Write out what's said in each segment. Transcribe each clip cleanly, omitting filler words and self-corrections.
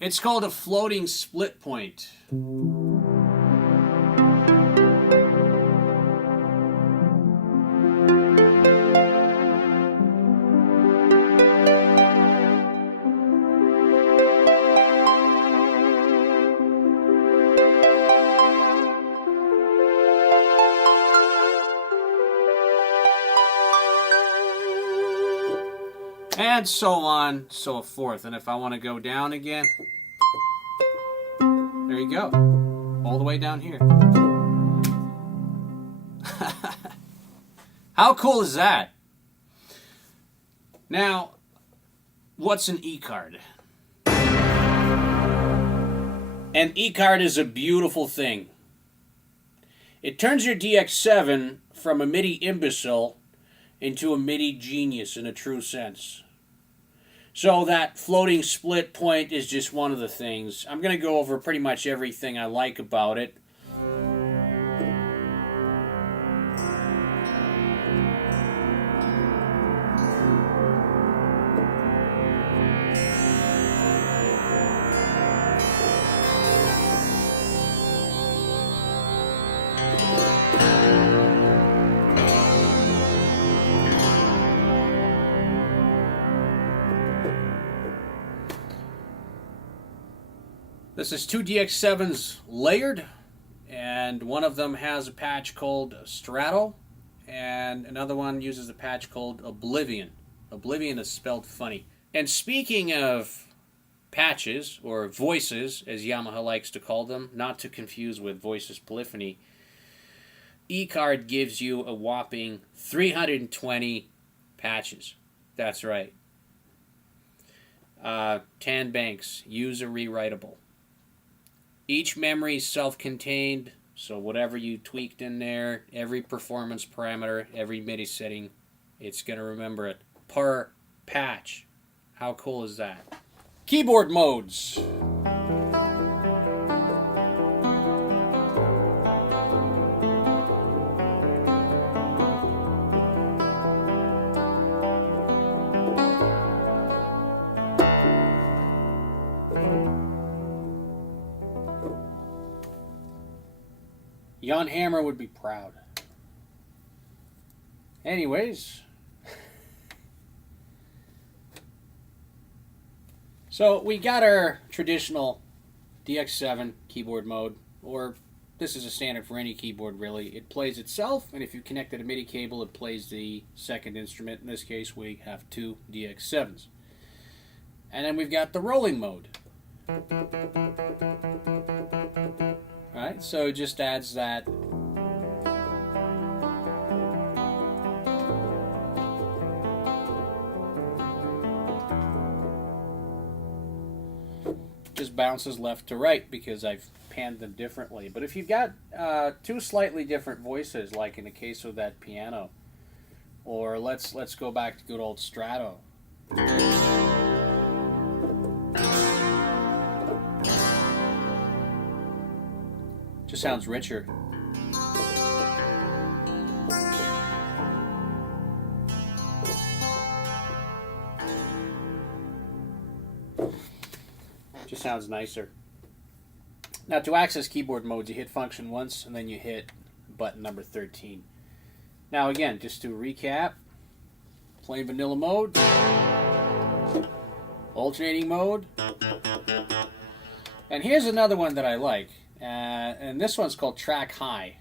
It's called a floating split point. And so on, so forth. And if I want to go down again, there you go. All the way down here. How cool is that? Now, what's an E-card? An E-card is a beautiful thing. It turns your DX7 from a MIDI imbecile into a MIDI genius in a true sense. So that floating split point is just one of the things. I'm going to go over pretty much everything I like about it. This is two DX7s layered, and one of them has a patch called Strato, and another one uses a patch called Oblivion. Oblivion is spelled funny. And speaking of patches, or voices, as Yamaha likes to call them, not to confuse with Voices Polyphony, E-card gives you a whopping 320 patches. That's right. 10 banks, user rewritable. Each memory is self-contained, so whatever you tweaked in there, every performance parameter, every MIDI setting, it's going to remember it per patch. How cool is that? Keyboard modes. Jan Hammer would be proud. Anyways. So we got our traditional DX7 keyboard mode, or this is a standard for any keyboard really. It plays itself, and if you connected a MIDI cable, it plays the second instrument. In this case, we have two DX7s. And then we've got the rolling mode. Alright, so it just adds that just bounces left to right because I've panned them differently. But if you've got two slightly different voices, like in the case of that piano, or let's go back to good old Strato. Just sounds richer. Just sounds nicer. Now to access keyboard modes, you hit function once and then you hit button number 13. Now again, just to recap, plain vanilla mode, alternating mode, and here's another one that I like. And this one's called Track High.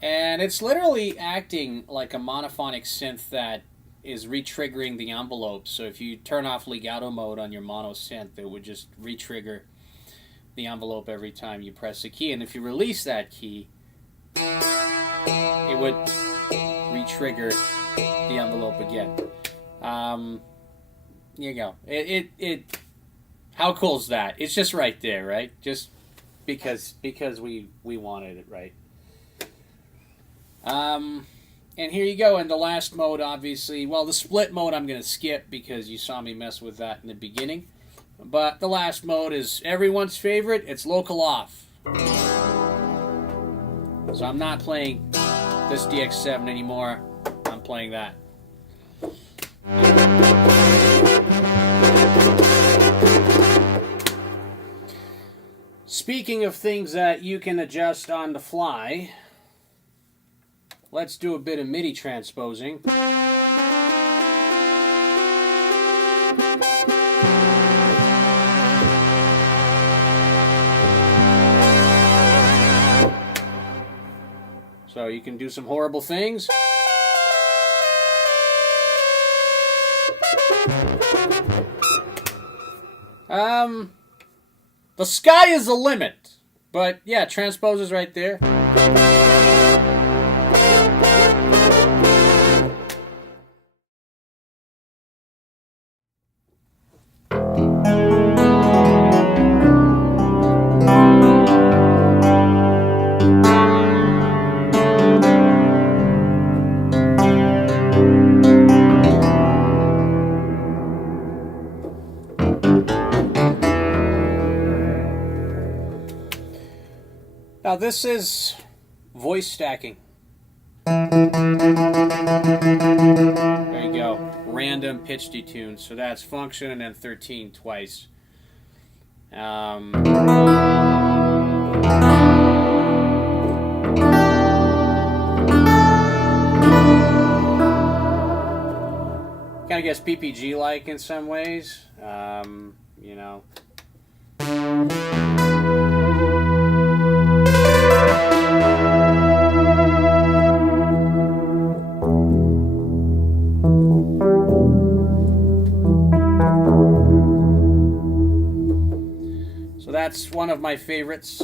And it's literally acting like a monophonic synth that is re-triggering the envelope. So if you turn off legato mode on your mono synth, it would just re-trigger the envelope every time you press a key. And if you release that key, it would re-trigger the envelope again. Here you go. How cool is that? It's just right there, right? Just because we wanted it, right? And here you go in the last mode, obviously. Well, the split mode I'm going to skip because you saw me mess with that in the beginning. But the last mode is everyone's favorite. It's local off. So I'm not playing this DX7 anymore. I'm playing that. Speaking of things that you can adjust on the fly, let's do a bit of MIDI transposing. So you can do some horrible things. The sky is the limit. But yeah, transpose is right there. Now this is voice stacking. There you go. Random pitch detune. So that's function and then 13 twice. Kind of gets PPG-like in some ways. You know. So that's one of my favorites.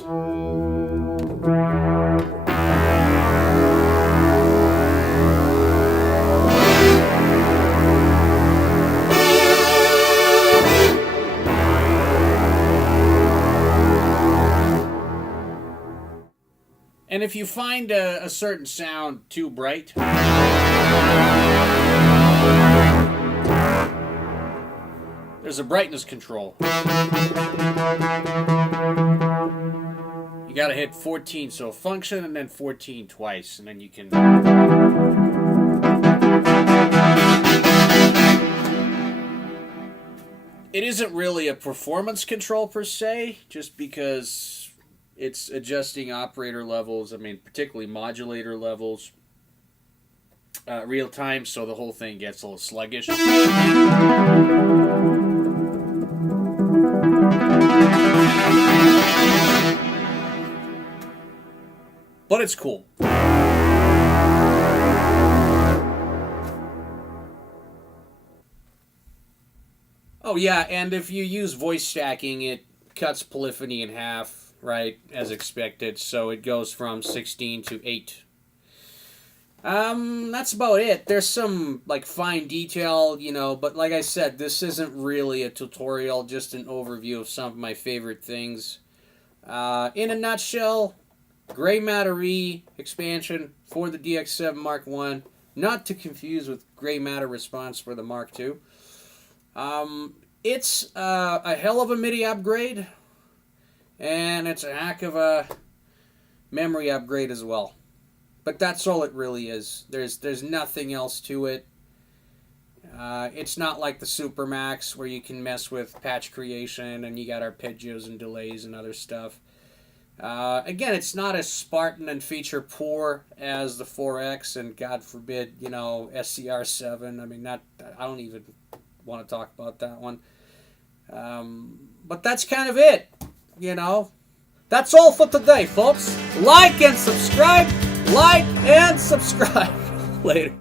And if you find a certain sound too bright, there's a brightness control. You gotta hit 14, so function and then 14 twice, and then you can... It isn't really a performance control per se, just because it's adjusting operator levels, I mean, particularly modulator levels, real time, so the whole thing gets a little sluggish. But it's cool. Oh yeah, and if you use voice stacking, it cuts polyphony in half, right, as expected, so it goes from 16 to 8. That's about it. There's some, like, fine detail, you know, but like I said, this isn't really a tutorial, just an overview of some of my favorite things. In a nutshell, Gray Matter E expansion for the DX7 Mark I, not to confuse with Gray Matter response for the Mark II. It's a hell of a MIDI upgrade, and it's a heck of a memory upgrade as well. But that's all it really is. There's nothing else to it. It's not like the Super Max where you can mess with patch creation and you got arpeggios and delays and other stuff. Again, it's not as Spartan and feature poor as the 4X and, God forbid, you know, SCR7. I mean, I don't even want to talk about that one. But that's kind of it, you know. That's all for today, folks. Like and subscribe. Like and subscribe. Later.